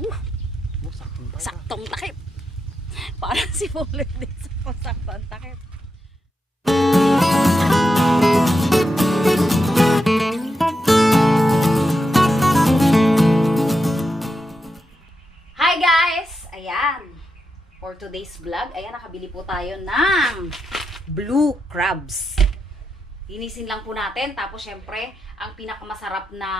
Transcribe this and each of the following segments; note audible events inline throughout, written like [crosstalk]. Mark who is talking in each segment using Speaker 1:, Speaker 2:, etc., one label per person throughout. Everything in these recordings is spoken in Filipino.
Speaker 1: Uh,
Speaker 2: Oh, saktong
Speaker 1: saktong takip. Parang si Polo din sa saktong takip. Hi guys! Ayan. For today's vlog, ayan, nakabili po tayo ng blue crabs. Linisin lang po natin. Tapos, syempre, ang pinakamasarap na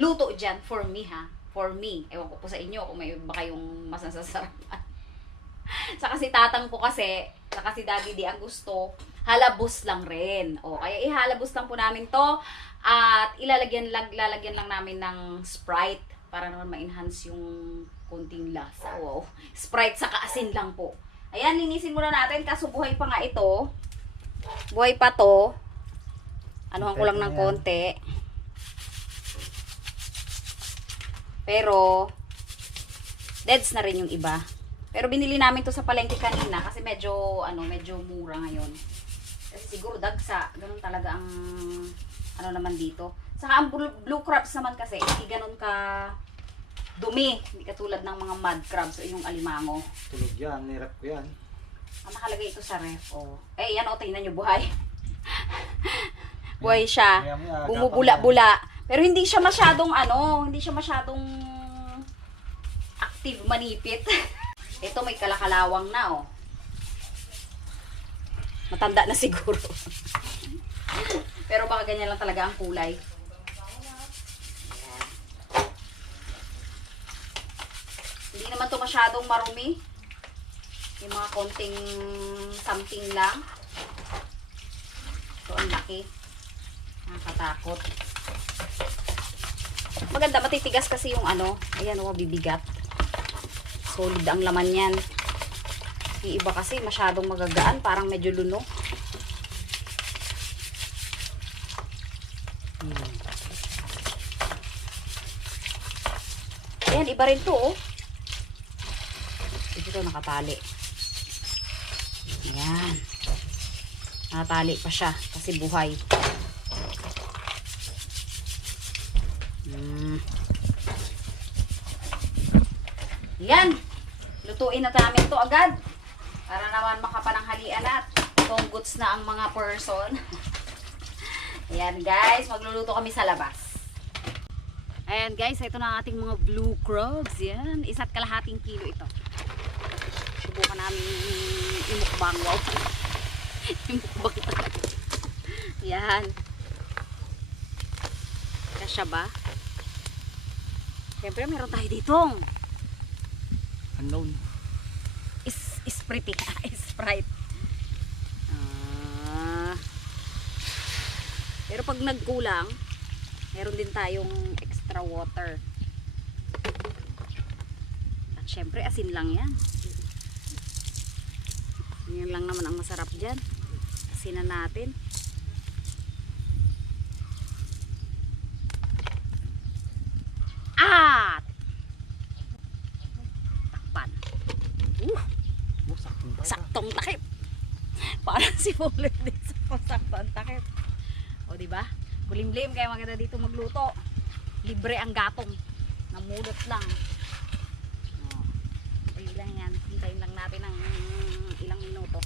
Speaker 1: luto dyan for me, ha? For me. Ewan ko po sa inyo kung may iba kayong mas nasasarapan. [laughs] sa kasi tatang po kasi, sa kasi daddy di ang gusto, halabos lang rin. O, kaya ihalabos lang po namin to. At ilalagyan lang, lalagyan lang namin ng Sprite para naman ma-enhance yung konting lasa. Wow. Sprite sa kaasin lang po. Ayan, linisin muna natin. Kaso buhay pa nga ito. Buhay pa to. Anuhan ko lang ng konti. Pero, deads na rin yung iba. Pero binili namin to sa palengke kanina kasi medyo, ano, medyo mura ngayon. Kasi siguro dagsa. Ganun talaga ang, ano naman dito. Saka ang blue, blue crabs naman kasi, hindi ganun ka dumi. Hindi katulad ng mga mud crabs o yung alimango.
Speaker 2: Tulog yan, nirap ko yan.
Speaker 1: Ang nakalagay ito sa ref. Oh. Eh, yan o, tingnan nyo, buhay. [laughs] buhay siya. Bumubula-bula. Pero hindi siya masyadong ano, hindi siya masyadong active manipit. [laughs] ito may kalakalawang na oh. Matanda na siguro. [laughs] Pero baka ganyan lang talaga ang kulay. Hindi naman to masyadong marumi. Yung mga konting something lang. So, ang laki. Nakakatakot. Maganda, matitigas kasi yung ano. Ayan, oh, bibigat. Solid ang laman yan. Yung iba kasi masyadong magagaan. Parang medyo luno. Hmm. Ayan, iba rin to, oh. Ito nakatali. Ayan. Nakatali pa siya kasi buhay. Yan. Lutuin na namin to agad. Para naman makapananghalian na at tongguts na ang mga person. [laughs] Ayan guys, magluluto kami sa labas. Ayan guys, ito na ang ating mga blue crabs. Yan, isa't kalahating kilo ito. Subukan namin imukbang. Wow. [laughs] imukbang talaga. Yan. Kasya ba? Siyempre, meron tayo ditong
Speaker 2: Unknown.
Speaker 1: is Sprite. [laughs] Sprite. Ah. pero pag nagkulang, meron din tayong extra water. At syempre, asin lang yan. Yan lang naman ang masarap dyan. Asinan natin. At! Takpan. Uh!
Speaker 2: Oh, saktong
Speaker 1: takip. Parang si Polo din sa saktong takip. O, di ba? Kulimlim kaya maganda dito magluto. Libre ang gatong. Namulot lang. O, lang yan. Hintayin lang natin ng ilang minuto.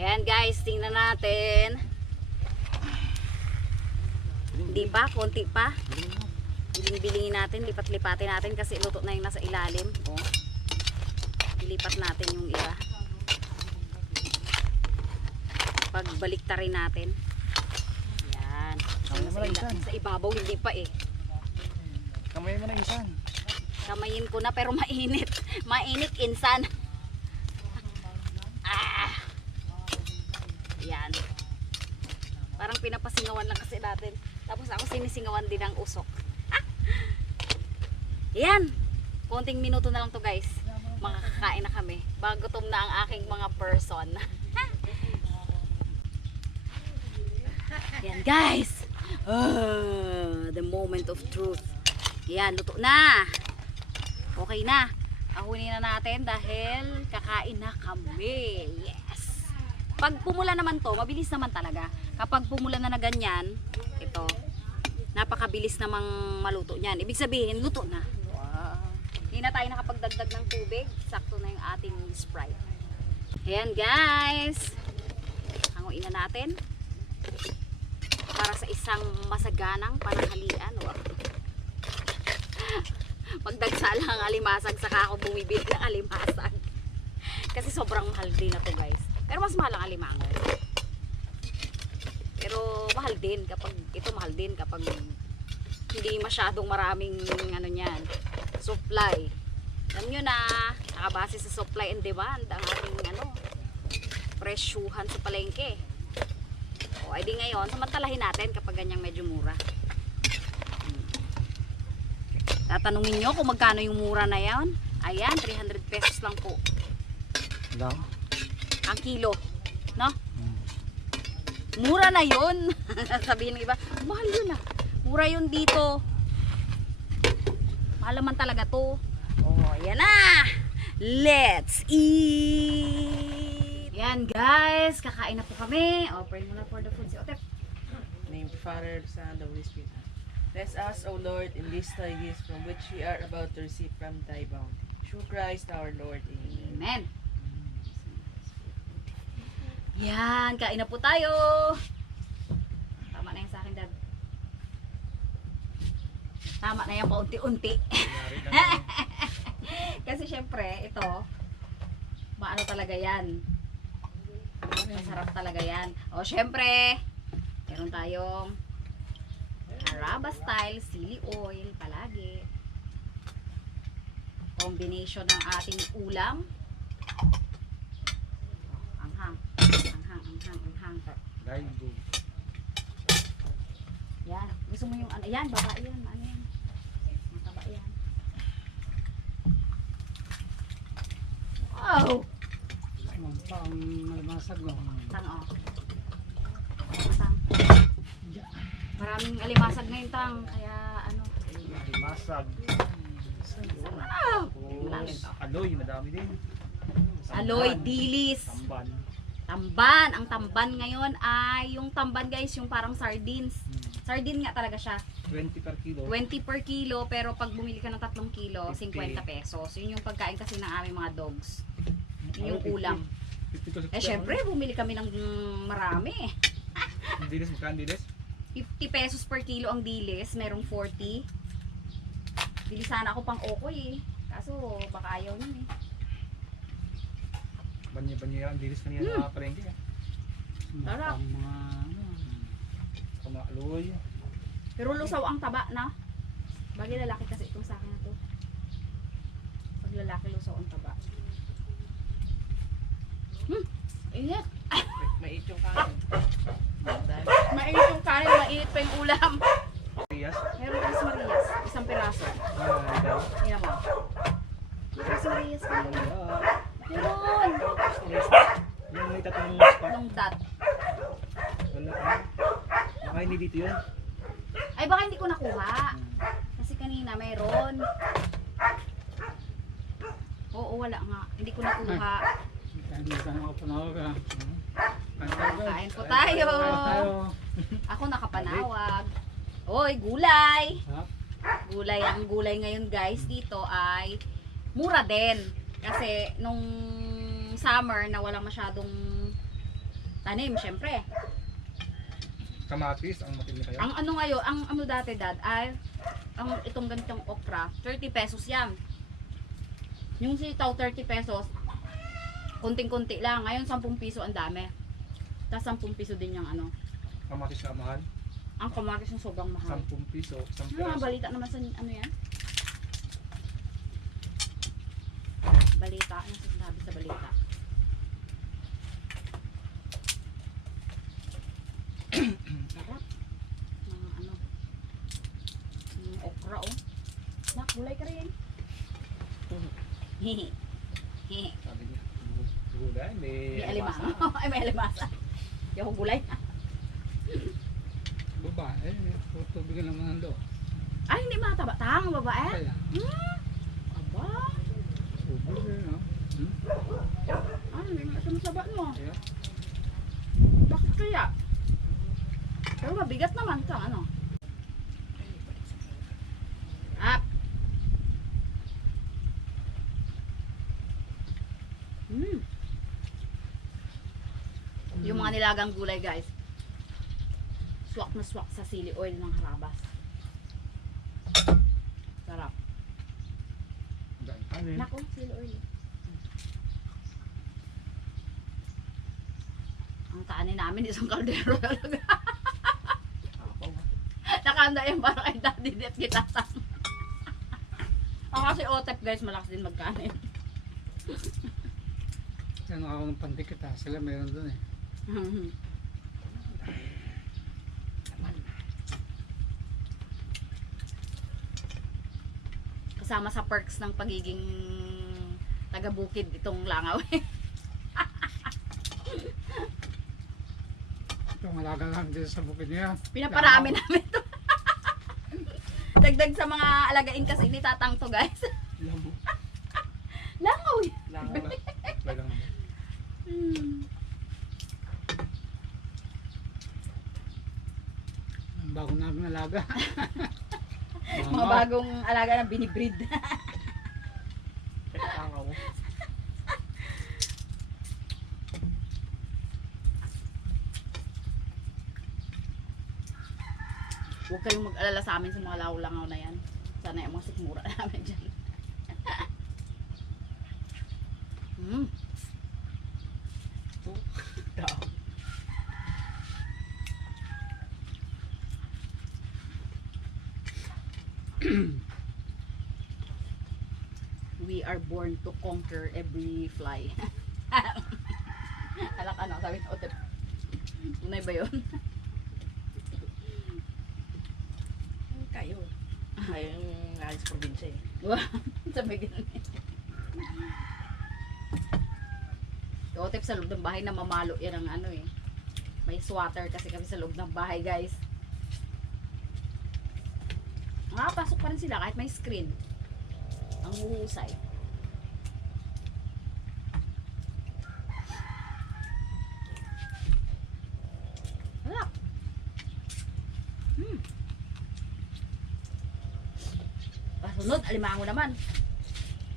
Speaker 1: Ayan guys, tingnan natin. Hindi pa, konti pa. Biling-bilingin natin, lipat-lipatin natin kasi luto na yung nasa ilalim. O. Ilipat natin yung iba. Pagbalik rin natin. Yan.
Speaker 2: Kamay mo
Speaker 1: Sa, ibabaw hindi pa eh.
Speaker 2: Kamay mo na isan.
Speaker 1: Kamayin ko na pero mainit. [laughs] Mainit insan. Ah. Yan. Parang pinapasingawan lang kasi natin. Tapos ako sinisingawan din ng usok. Ah. Yan. Konting minuto na lang to guys. Makakakain na kami. Bagutom na ang aking mga person. [laughs] Yan guys. Ah, the moment of truth. Yan, luto na. Okay na. Ahunin na natin dahil kakain na kami. Yes. Pag pumula naman to, mabilis naman talaga. Kapag pumula na na ganyan, ito, napakabilis namang maluto niyan. Ibig sabihin, luto na. Hindi na tayo nakapagdagdag ng tubig. Sakto na yung ating Sprite. Ayan guys. Hanguin na natin. Para sa isang masaganang pananghalian. Wow. [laughs] Magdagsa lang ang alimasag saka ako bumibili ng alimasag. Kasi sobrang mahal din na to guys. Pero mas mahal ang alimango. Pero mahal din kapag ito mahal din kapag hindi masyadong maraming ano niyan supply. Alam nyo na nakabase sa supply and demand ang ating ano presyuhan sa palengke. O edi ngayon samantalahin natin kapag ganyang medyo mura. Hmm. Tatanungin nyo kung magkano yung mura na yan. Ayan, 300 pesos lang po
Speaker 2: Lang?
Speaker 1: ang kilo. No? Mura na yun. [laughs] Sabihin ng iba, mahal yun ah. Mura yun dito. Mahal naman talaga to. Oh, yan na. Let's eat. Yan guys, kakain na po kami. Oh, pray muna for the food si Otep.
Speaker 3: name Father, the Son, and the Holy Spirit. Bless us, O Lord, in these thy gifts from which we are about to receive from thy bounty. Through Christ our Lord. Amen.
Speaker 1: Amen. Yan, kain na po tayo. Tama na yan sa akin, Dad. Tama na yan paunti-unti. [laughs] Kasi syempre, ito, maano talaga yan. Masarap talaga yan. O syempre, meron tayong Araba style sili oil palagi. Combination ng ating ulam. Anghang. Anghang, anghang, anghang. Yan. Gusto mo yung ano? Yan, baba yan. Ano yan? Mataba yan. Wow!
Speaker 2: Pang malamasag mo.
Speaker 1: Tang, oh. Tang. Maraming alimasag ngayon, tang. Kaya, ano.
Speaker 2: Masag.
Speaker 1: Wow!
Speaker 2: Aloy, madami din.
Speaker 1: Aloy, dilis.
Speaker 2: Samban.
Speaker 1: Tamban. Ang tamban ngayon ay yung tamban guys, yung parang sardines. Sardine nga talaga siya.
Speaker 2: 20 per kilo.
Speaker 1: 20 per kilo, pero pag bumili ka ng 3 kilo,
Speaker 2: 50.
Speaker 1: 50 pesos. Yun yung pagkain kasi ng aming mga dogs. Yun yung
Speaker 2: 50.
Speaker 1: ulam.
Speaker 2: 50 pesos.
Speaker 1: Eh, syempre, bumili kami ng marami.
Speaker 2: Dilis, magkano dilis?
Speaker 1: 50 pesos per kilo ang dilis, merong 40. Bili sana ako pang okoy eh. Kaso, baka ayaw nun eh.
Speaker 2: Banya-banya ang dilis kanina
Speaker 1: Hmm.
Speaker 2: palengke. mga, ano, saka mga aloy.
Speaker 1: Pero lusaw ang taba na. Bagay lalaki kasi itong sa akin na to. Pag lalaki lusaw ang taba. Hmm, init.
Speaker 3: May itong kanin.
Speaker 1: Mainit yung kanin, mainit pa yung ulam.
Speaker 2: Riyas.
Speaker 1: Meron kang Marias, isang piraso.
Speaker 2: Ah, daw.
Speaker 1: Tingnan mo. Meron si Marias pa yun.
Speaker 2: Ah,
Speaker 1: Meron!
Speaker 2: Yung may tatlong spot.
Speaker 1: Nung dot.
Speaker 2: Wala ka. Baka hindi dito yun.
Speaker 1: Ay baka hindi ko nakuha. Kasi kanina mayroon. Oo, wala nga. Hindi ko nakuha. Kain po tayo. Ako nakapanawag. Hoy, gulay. Gulay. Ang gulay ngayon guys dito ay mura din. Kasi nung summer na walang masyadong tanim, syempre.
Speaker 2: Kamatis, ang matindi kayo.
Speaker 1: Ang ano ngayon, ang ano dati dad ay ang itong ganitong okra, 30 pesos yan. Yung sitaw 30 pesos, kunting-kunti lang. Ngayon 10 piso ang dami. Tapos 10 piso din yung ano.
Speaker 2: Kamatis na mahal.
Speaker 1: Ang kamatis yung sobrang mahal.
Speaker 2: 10 piso. 10
Speaker 1: Ano mga
Speaker 2: piraso.
Speaker 1: balita naman sa ano yan? Balita, ano sinasabi sa balita? Sarap. Mga ano. Mga okra oh. Nak, gulay ka rin. Hehe. [laughs]
Speaker 2: Niya. Gulay, may
Speaker 1: May
Speaker 2: alimasa. [laughs]
Speaker 1: Ay, may alimasa. Ako gulay.
Speaker 4: Babae, tutubigan naman ng loob.
Speaker 1: Ay, hindi mataba. Tang, babae.
Speaker 4: Kaya,
Speaker 1: Hmm? Aba.
Speaker 4: ubo rin, no? Hmm?
Speaker 1: Ay, hindi nga sumasaba mo.
Speaker 4: Kaya,
Speaker 1: Bakit kaya? Pero mabigat naman ka, ano? Mga nilagang gulay guys. Swak na swak sa sili oil ng harabas. Sarap.
Speaker 2: Ano?
Speaker 1: Nako, sili oil. Ang kanin namin isang kaldero talaga. Nakanda yung parang kay daddy at kitatang. Ako kasi otep guys, malakas din magkanin.
Speaker 4: Yan ako ng pandikit ha. Sila meron doon eh.
Speaker 1: Kasama sa perks ng pagiging taga-bukid itong langaw.
Speaker 4: Ito malaga lang dito sa bukid niya.
Speaker 1: Pinaparami namin to. Dagdag sa mga alagain kasi ni Tatang to guys.
Speaker 2: Lamo.
Speaker 1: Langaw eh.
Speaker 2: Lang. Lang.
Speaker 1: Hmm.
Speaker 4: Ang bago namin alaga. [laughs]
Speaker 1: Mga bagong alaga na binibreed. Huwag kayong mag-alala sa amin sa mga lawlangaw na yan. Sana yung mga sikmura namin dyan. mm.
Speaker 2: Tao.
Speaker 1: We are born to conquer every fly. [laughs] Alak ano, sabi ng Otep. Tunay ba yun?
Speaker 3: Kayo. Kayo [laughs] yung alis probinsya eh.
Speaker 1: sabi ganun eh. Otep sa loob ng bahay na mamalo yan ang ano eh. May swatter kasi kami sa loob ng bahay guys. Nakapasok pa rin sila kahit may screen. Ang huhusay. Wala. Hmm. Pasunod, alimango naman.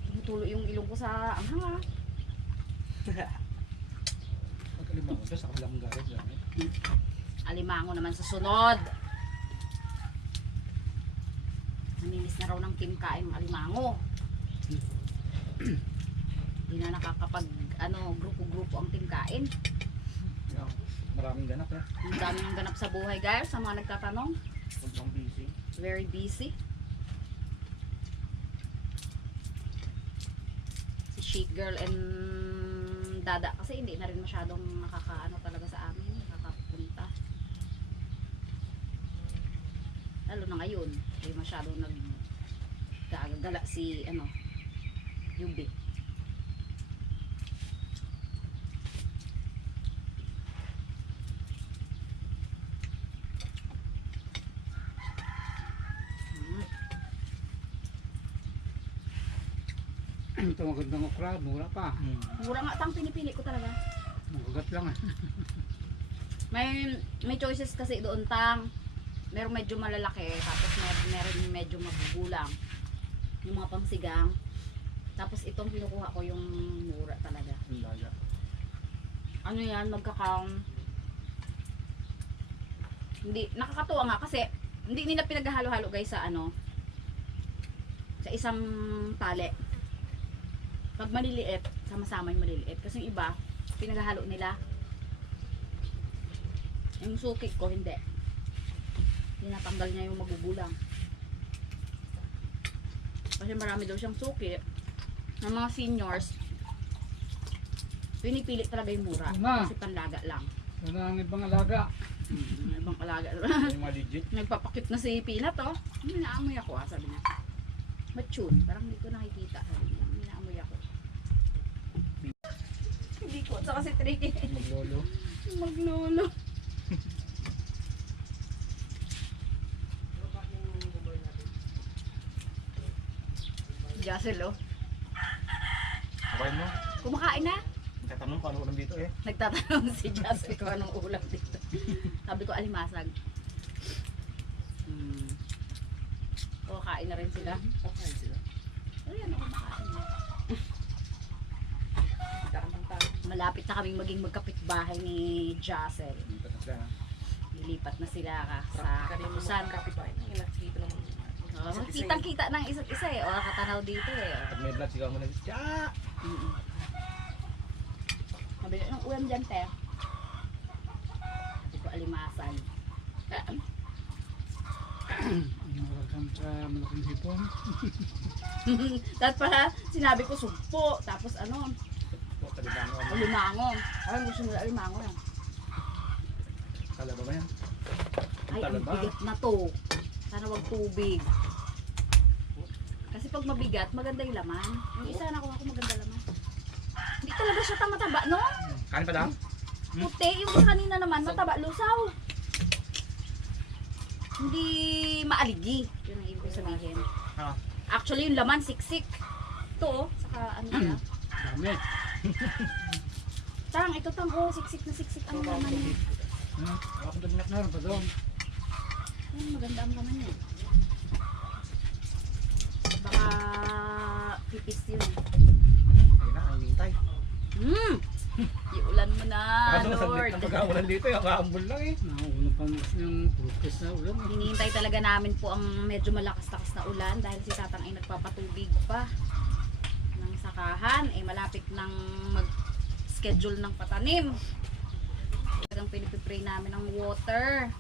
Speaker 1: Tumutulo yung ilong ko sa anghang ah.
Speaker 2: Pagkalima ko, sa kabilang galit lang.
Speaker 1: Alimango naman sa sunod. Naninis na raw ng Kim Kain ang alimango. [clears throat] Hindi na nakakapag ano, grupo-grupo ang Team Kain.
Speaker 2: Yan. Maraming ganap eh.
Speaker 1: Ang dami ng ganap sa buhay guys, sa mga nagtatanong.
Speaker 2: Bang busy.
Speaker 1: Very busy. Shake Girl and Dada kasi hindi na rin masyadong nakakaano talaga sa amin, nakakapunta. Lalo na ngayon, hindi masyadong nagkagala si ano, Yubi.
Speaker 4: Ito magandang okra. Mura pa.
Speaker 2: Hmm.
Speaker 1: Mura nga tang pinipili ko talaga.
Speaker 4: Magagat lang eh. [laughs]
Speaker 1: May may choices kasi doon tang. Merong medyo malalaki, tapos meron, meron medyo magugulang. Yung mga pangsigang. Tapos itong kinukuha ko yung mura talaga.
Speaker 2: Laga.
Speaker 1: Ano yan, magkaka... Hindi, nakakatuwa nga kasi hindi nila pinaghalo-halo guys sa ano sa isang tali. Pag maliliit, sama-sama yung maliliit. Kasi yung iba, pinaghalo nila. Yung suki ko, hindi. Tinatanggal niya yung magugulang. Kasi marami daw siyang suki. Ng mga seniors, pinipili talaga yung mura.
Speaker 4: Tama.
Speaker 1: Kasi panlaga lang.
Speaker 4: Wala ang ibang alaga.
Speaker 1: May ibang alaga.
Speaker 2: Yung [laughs] mga legit.
Speaker 1: Nagpapakit na si Peanut, oh. May naamoy ako, ah, sabi niya. Machun. Parang hindi ko nakikita. Sabi niya, may naamoy ako. Hindi ko. Sa kasi tricky.
Speaker 2: Maglolo.
Speaker 1: Maglolo. Jassel, oh.
Speaker 2: Okay mo.
Speaker 1: Kumakain na.
Speaker 2: Tatanong ko ano ulam dito eh.
Speaker 1: Nagtatanong si Jassel kung anong ulam dito. Sabi ko, alimasag. Hmm. Kumakain na rin sila.
Speaker 3: Okay sila.
Speaker 1: Ayan, ako kumakain na. Malapit na kaming maging magkapitbahay ni Jacel.
Speaker 2: Lipat na sila.
Speaker 1: Lilipat na sila ka sa
Speaker 3: sa kapitbahay. Ang nakikita naman.
Speaker 1: Oh, kitang-kita ng isa't isa eh. O, nakatanaw dito eh.
Speaker 2: Pag may vlog, sigaw mo na. Tiya!
Speaker 1: Mm-mm. Sabi na, anong ulam dyan, te? Sabi ko, alimasan.
Speaker 4: Welcome sa malaking hipon. [laughs]
Speaker 1: Tapos pala, sinabi ko, sugpo. Tapos ano. Alimango. Ay, gusto nila alimango yan.
Speaker 2: Kala ba yan?
Speaker 1: Ay, ang
Speaker 2: Talaba.
Speaker 1: bigat na to. Sana wag tubig. Kasi pag mabigat, maganda yung laman. Yung isa na ako maganda laman. Hindi talaga siya tamataba, no?
Speaker 2: Kanin pa lang?
Speaker 1: Puti, yung isa kanina naman, mataba, lusaw. Hindi maaligi. Yun ang ibig sabihin.
Speaker 2: Ah.
Speaker 1: Actually, yung laman, siksik. Ito, oh, saka ano na.
Speaker 4: Dami.
Speaker 1: Tang, ito tang, oh, siksik na siksik ang laman niya.
Speaker 4: Ano?
Speaker 2: Ako doon na.
Speaker 4: Meron pa doon.
Speaker 1: Ayun, maganda ang laman niya. Baka pipis yun.
Speaker 2: Ayun na, ang hintay.
Speaker 1: Hmm! Iulan mo na,
Speaker 2: Kaso
Speaker 1: Lord.
Speaker 2: na pag-aamulan dito, yung kaambol lang eh.
Speaker 4: Nauuna pa yung protest na ulan.
Speaker 1: Hinihintay talaga namin po ang medyo malakas-lakas na ulan dahil si Tatang ay nagpapatubig pa ng sakahan. Eh malapit nang mag-schedule ng patanim. Talagang pinipipray namin ng water.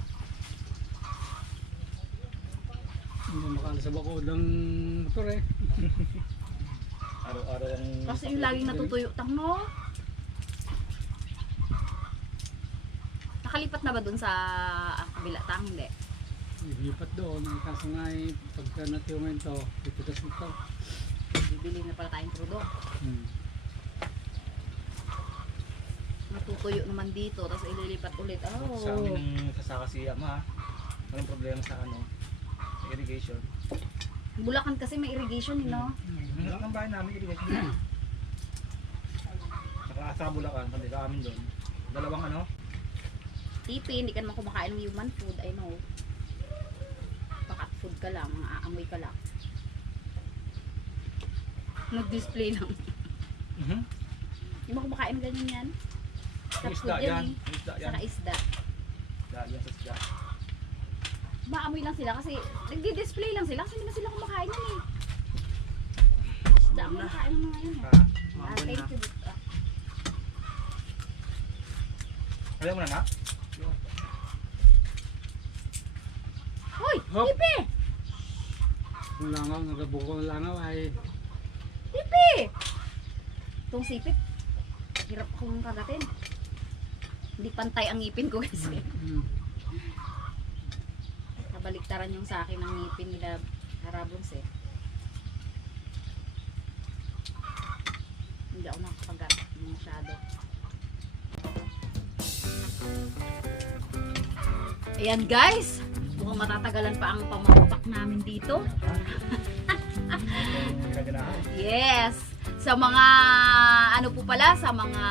Speaker 4: Makalasab ako ng motor eh. [laughs]
Speaker 2: Araw-araw ang...
Speaker 1: Kasi yung laging natutuyo tang no. Nakalipat na ba dun sa ah, kabila tang? Hindi.
Speaker 4: Ilipat doon. Ang kaso nga eh, pagka natiwangan ito, ipitas nito.
Speaker 1: Bibili na pala tayong product.
Speaker 4: Hmm.
Speaker 1: Natutuyo naman dito, tapos ililipat ulit. Oh.
Speaker 2: Sa amin ng kasaka si Ama, walang problema sa ano, sa irrigation.
Speaker 1: Bulacan kasi may irrigation, eh, no?
Speaker 2: Ang laki ng bahay namin, irrigation. Saka sa Bulacan, kundi sa amin doon. Dalawang ano,
Speaker 1: Tipi, hindi ka naman kumakain ng human food, I know. Pakat food ka lang, mga aamoy ka lang. Nag-display lang.
Speaker 2: Mhm.
Speaker 1: Hindi mo kumakain ganyan yan?
Speaker 2: Yung isda yan.
Speaker 1: yan eh.
Speaker 2: Yung isda yan.
Speaker 1: Saka isda.
Speaker 2: Isda yan sa isda.
Speaker 1: Maamoy lang sila kasi nagdi-display lang sila kasi hindi na sila kumakain yan eh. Isda ang kumakain ng mga yan eh.
Speaker 2: Ha?
Speaker 1: Ah, thank you. Ah,
Speaker 2: Ayaw mo na nga?
Speaker 1: Hoy!
Speaker 4: Hop!
Speaker 1: Tipi!
Speaker 4: Kung langaw, nagabuko ng langaw ay
Speaker 1: Tipi! Itong sipit, hirap akong kagatin. Hindi pantay ang ngipin ko kasi.
Speaker 4: hmm,
Speaker 1: Nabaliktaran yung sa akin ng ngipin nila Harabons eh. Hindi ako nakapagat masyado. Ayan guys, mukhang matatagalan pa ang pamapak namin dito. Yes. Sa mga ano po pala sa mga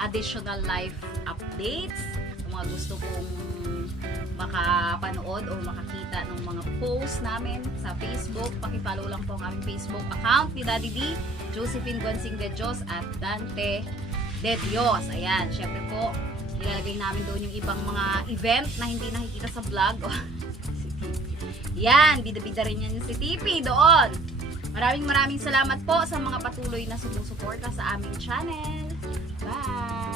Speaker 1: additional life updates, mga gusto kong makapanood o makakita ng mga posts namin sa Facebook, paki-follow lang po ang aming Facebook account ni Daddy D, Josephine Gonzing de Dios at Dante de Dios. Ayan, syempre po, ilalagay namin doon yung ibang mga event na hindi nakikita sa vlog. [laughs] Yan, bida-bida rin yan si Tipi doon. Maraming maraming salamat po sa mga patuloy na sumusuporta sa aming channel. Bye!